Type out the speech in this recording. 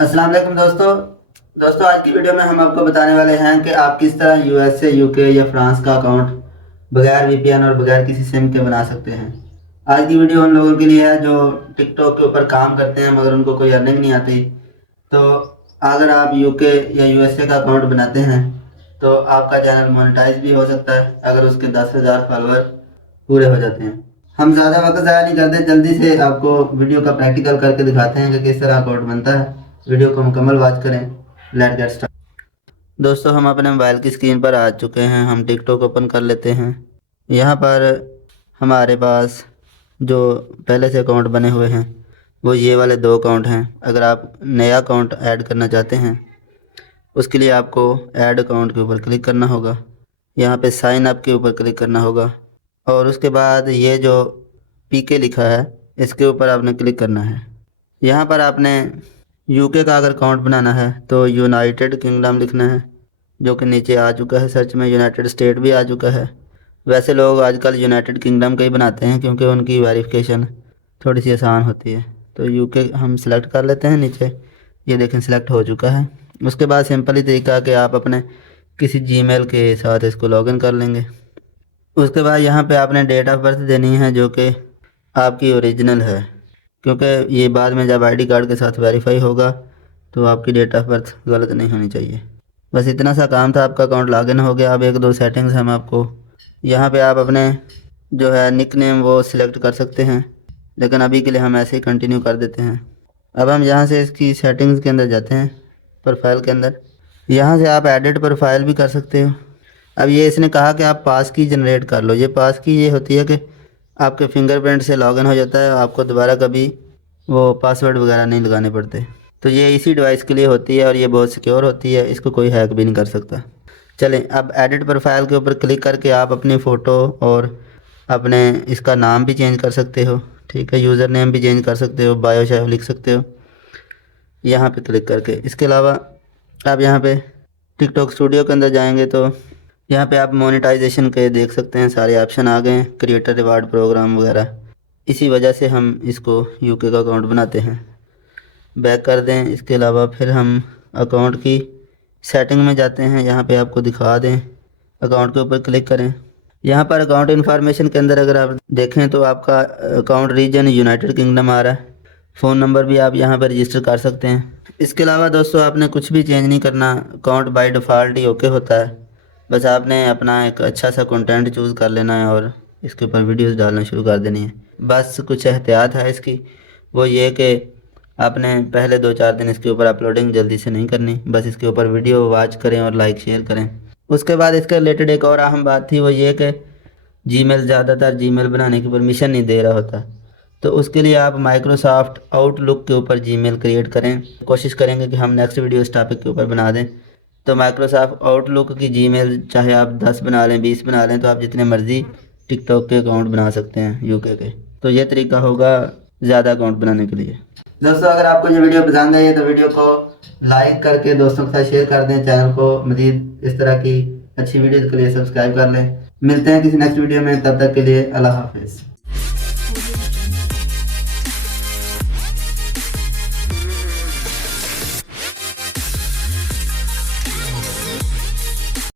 अस्सलाम वालेकुम दोस्तों आज की वीडियो में हम आपको बताने वाले हैं कि आप किस तरह यूएसए यूके या फ्रांस का अकाउंट बगैर वीपीएन और बगैर किसी सिम के बना सकते हैं। आज की वीडियो उन लोगों के लिए है जो टिकटॉक के ऊपर काम करते हैं मगर उनको कोई अर्निंग नहीं आती। तो अगर आप यूके या यूएसए का अकाउंट बनाते हैं तो आपका चैनल मोनेटाइज भी हो सकता है अगर उसके 10,000 फॉलोअर पूरे हो जाते हैं। हम ज़्यादा वक्त ज़ाया नहीं करते, जल्दी से आपको वीडियो का प्रैक्टिकल करके दिखाते हैं कि किस तरह अकाउंट बनता है। वीडियो को मुकम्मल वॉच करें। Let get start. दोस्तों हम अपने मोबाइल की स्क्रीन पर आ चुके हैं। हम टिकटॉक ओपन कर लेते हैं। यहाँ पर हमारे पास जो पहले से अकाउंट बने हुए हैं वो ये वाले 2 अकाउंट हैं। अगर आप नया अकाउंट ऐड करना चाहते हैं उसके लिए आपको ऐड अकाउंट के ऊपर क्लिक करना होगा। यहाँ पे साइन अप के ऊपर क्लिक करना होगा और उसके बाद ये जो पीके लिखा है इसके ऊपर आपने क्लिक करना है। यहाँ पर आपने यूके का अगर अकाउंट बनाना है तो यूनाइटेड किंगडम लिखना है, जो कि नीचे आ चुका है सर्च में। यूनाइटेड स्टेट भी आ चुका है। वैसे लोग आजकल यूनाइटेड किंगडम का ही बनाते हैं क्योंकि उनकी वेरिफिकेशन थोड़ी सी आसान होती है। तो यूके हम सिलेक्ट कर लेते हैं। नीचे ये देखें सिलेक्ट हो चुका है। उसके बाद सिंपल ही तरीका कि आप अपने किसी जीमेल के साथ इसको लॉगिन कर लेंगे। उसके बाद यहाँ पे आपने डेट ऑफ बर्थ देनी है जो कि आपकी ओरिजिनल है, क्योंकि ये बाद में जब आईडी कार्ड के साथ वेरीफाई होगा तो आपकी डेट ऑफ बर्थ गलत नहीं होनी चाहिए। बस इतना सा काम था, आपका अकाउंट लॉगिन हो गया। अब 1-2 सेटिंग्स हम आपको यहाँ पे आप अपने जो है निक नेम वो सिलेक्ट कर सकते हैं, लेकिन अभी के लिए हम ऐसे ही कंटिन्यू कर देते हैं। अब हम यहाँ से इसकी सेटिंग्स के अंदर जाते हैं, प्रोफाइल के अंदर। यहाँ से आप एडिट प्रोफाइल भी कर सकते हो। अब ये इसने कहा कि आप पास की जनरेट कर लो। ये पास की ये होती है कि आपके फिंगरप्रिंट से लॉगिन हो जाता है, आपको दोबारा कभी वो पासवर्ड वगैरह नहीं लगाने पड़ते। तो ये इसी डिवाइस के लिए होती है और ये बहुत सिक्योर होती है, इसको कोई हैक भी नहीं कर सकता। चलें अब एडिट प्रोफाइल के ऊपर क्लिक करके आप अपनी फ़ोटो और अपने इसका नाम भी चेंज कर सकते हो। ठीक है, यूज़र नेम भी चेंज कर सकते हो, बायो शायो लिख सकते हो यहाँ पे क्लिक करके। इसके अलावा आप यहाँ पे टिकटॉक स्टूडियो के अंदर जाएंगे तो यहाँ पे आप मोनेटाइजेशन के देख सकते हैं, सारे ऑप्शन आ गए हैं, क्रिएटर रिवार्ड प्रोग्राम वगैरह। इसी वजह से हम इसको यूके का अकाउंट बनाते हैं। बैक कर दें। इसके अलावा फिर हम अकाउंट की सेटिंग में जाते हैं। यहाँ पे आपको दिखा दें, अकाउंट के ऊपर क्लिक करें। यहाँ पर अकाउंट इन्फॉर्मेशन के अंदर अगर आप देखें तो आपका अकाउंट रीजन यूनाइटेड किंगडम आ रहा है। फ़ोन नंबर भी आप यहाँ पर रजिस्टर कर सकते हैं। इसके अलावा दोस्तों आपने कुछ भी चेंज नहीं करना, account by default he okay होता है। बस आपने अपना एक अच्छा सा कंटेंट चूज़ कर लेना है और इसके ऊपर वीडियोस डालना शुरू कर देनी है। बस कुछ एहतियात है इसकी, वो ये कि आपने पहले 2-4 दिन इसके ऊपर अपलोडिंग जल्दी से नहीं करनी। बस इसके ऊपर वीडियो वॉच करें और लाइक शेयर करें। उसके बाद इसके रिलेटेड एक और अहम बात थी, वो ये कि जीमेल ज़्यादातर जीमेल बनाने की परमिशन नहीं दे रहा होता। तो उसके लिए आप माइक्रोसॉफ्ट आउटलुक के ऊपर जीमेल क्रिएट करें। कोशिश करेंगे कि हम नेक्स्ट वीडियो इस टॉपिक के ऊपर बना दें। तो माइक्रोसॉफ्ट आउटलुक की जीमेल चाहे आप 10 बना लें, 20 बना लें, तो आप जितने मर्ज़ी टिकटॉक के अकाउंट बना सकते हैं यूके के। तो ये तरीका होगा ज़्यादा अकाउंट बनाने के लिए। दोस्तों अगर आपको ये वीडियो पसंद आई है तो वीडियो को लाइक करके दोस्तों के साथ शेयर कर दें। चैनल को मज़ीद इस तरह की अच्छी वीडियोज़ के लिए सब्सक्राइब कर लें। मिलते हैं किसी नेक्स्ट वीडियो में, तब तक के लिए अल्लाह हाफिज़।